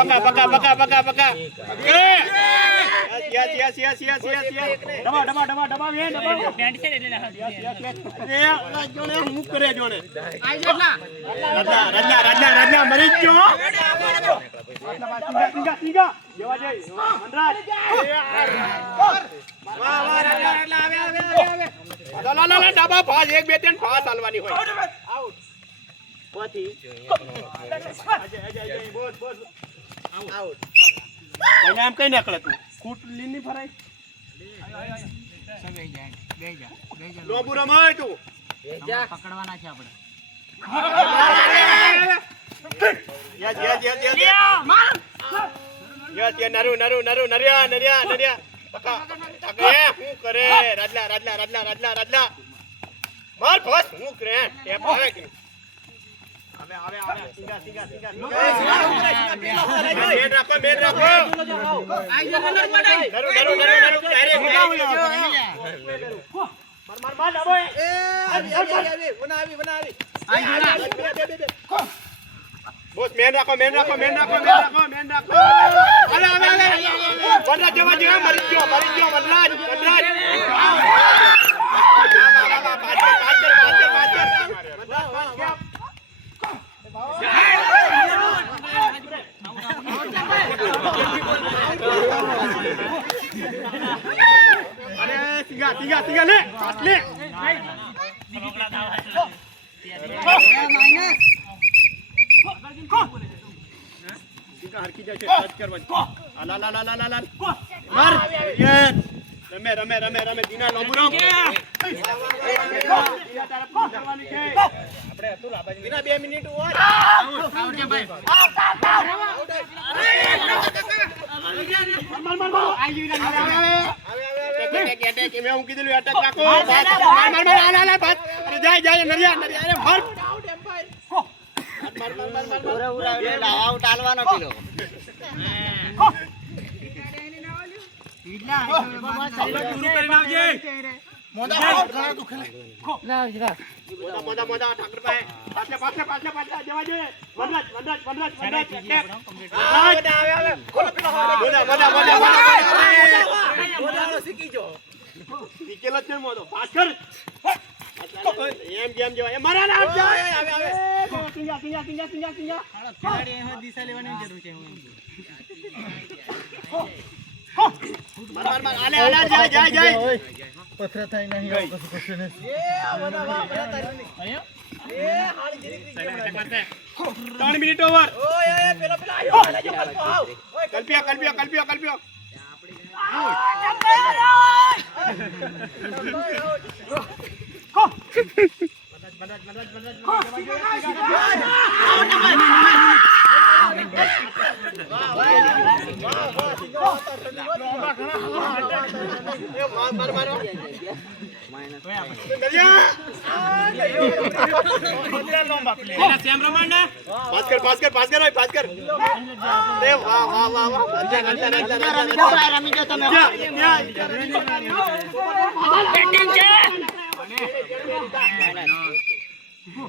પકા yes ડબા way band છે એટલે હું કરે જોને રાજલા મરી ગયો સીગા જેવા જઈ મનરાજ વાહ રાજલા આવે ડબા ફાસ 1 2 3 ફાસ હાલવાની હોય આઉટ પછી અજય બોલ આઉટ એને આમ કઈ નાખલે તું ફૂટ લીની ફરાય સવે જાય બેજા લોબુ રમાય તું બેજા પકડવાના છે આપણે યસ માર યસ નરિયા પકા અગે હું કરે રાજલા માર બસ હું કરે ટેપ આવે કે આવે સીગા મેન રાખો આઈ નરુ માર ડબો એ આવી બનાવી બોસ મેન રાખો અરે વનરાજ જવા દે મરી ગયો વનરાજ અરે સીગા લે હરકી જાય છે ટચ કરવા આલા માર યસ રમે દીના લોબુરો આપણે હતું લાબાજી દીના 2 મિનિટ ઓર આઉટ છે ભાઈ આઈ એટેક મેં હું કીધું એટેક રાખો માર બસ અરે જાય નરિયા અરે માર આઉટ એમ્પાયર માર આઉટ આલવાનો કિલો ઈડલા પૂરું કરી નાવજે મોદા ઘણા દુખલે મોદા ઠાકરભાઈ પાછળ જવા જોઈએ વનરાજ આવે ખોલો પેલો મોદા શીખી જો શીખેલો છે મોદો પાછળ એમ જેવા એ મારા નામ આવે સિંગા ખેલાડી એમાં દિશા લેવાની જરૂર છે માર આલે જાય પથરા થાય નહીં આવ કશું ને એ હાળી જીરી 3 મિનિટ ઓવર ઓય પેલો આયો કલ્પિયો ભાસ્કર અરે વાહ બેટિંગ છે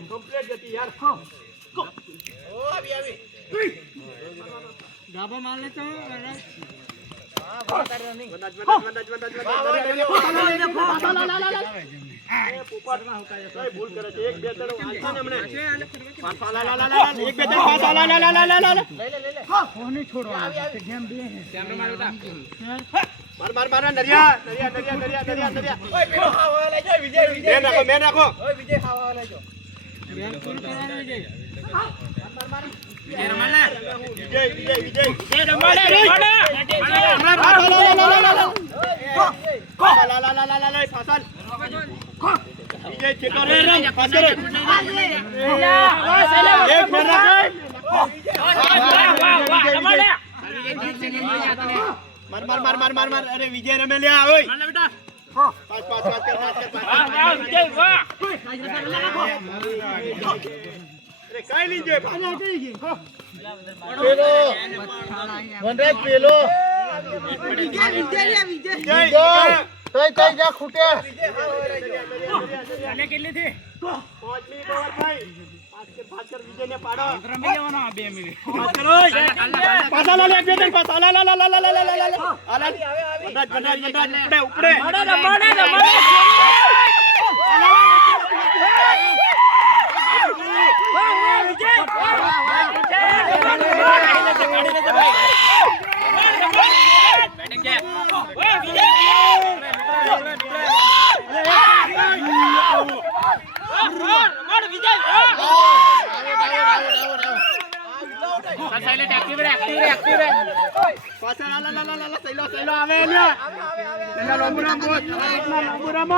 કમ્પ્લીટ ગતિ યાર ઓ આવી ડાબા માર લે તો ભૂલ કરે છે 1 2 3 આલને હમણે એક બે પાસ કોને છોડવા ગેમ બે કેમેરા માર નરિયા ઓય પેલો ખાવા લઈ જો વિજય મેન રાખો ઓય વિજય ખાવા લઈ જો મેન પૂરું કરવાનું વિજય માર વિજય રમાલે વિજય રમાલે ફાસલ વિજય ચેકો રે ફાસલ એક મેન રાખો માર અરે વિજય રમે લે ઓય માર બેટા પાસ કર વાહ વિજય વાહ અરે કઈ લીજે ભાગો કઈ ગઈ પેલો વનરાજ પેલો વિજય તઈ જા ખૂટે વિજય હાલે કેટલી થી 5 મિનિટ ઓવર ભાઈ 5 ભાસ્કર વિજયને પાડો. રમી લેવાનો આ 2 મિનિટ. પાછા લા લે એક બે ત્રણ પાછા લા લા લા લા લા લા લા લા ઉપડે પાછા લા લા લા લા સૈલો આવે લ્યા સૈલો લોબુરામ બોલ લોબુરામ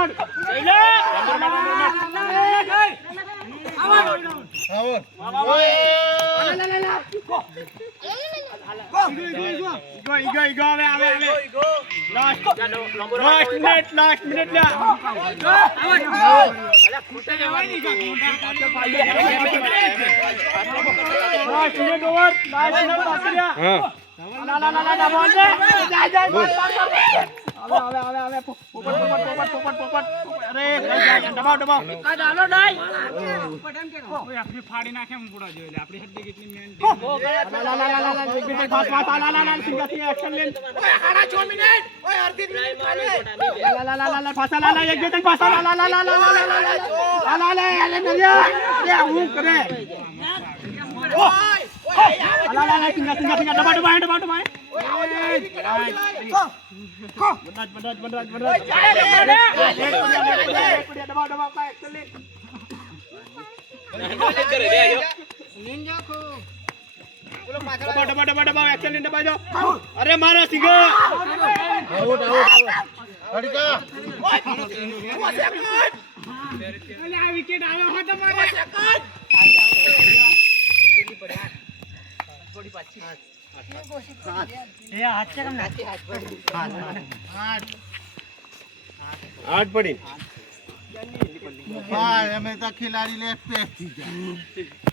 લાસ્ટ મિનિટ ફાડી નાખે હું પૂરા જોઈ લે આપડી હદ્દી કેટલી મેન અરે મારા સિંગા વિકેટ આવ્યો હતો મારે આઠ પડી અમે તો ખિલાડી લેફ્ટ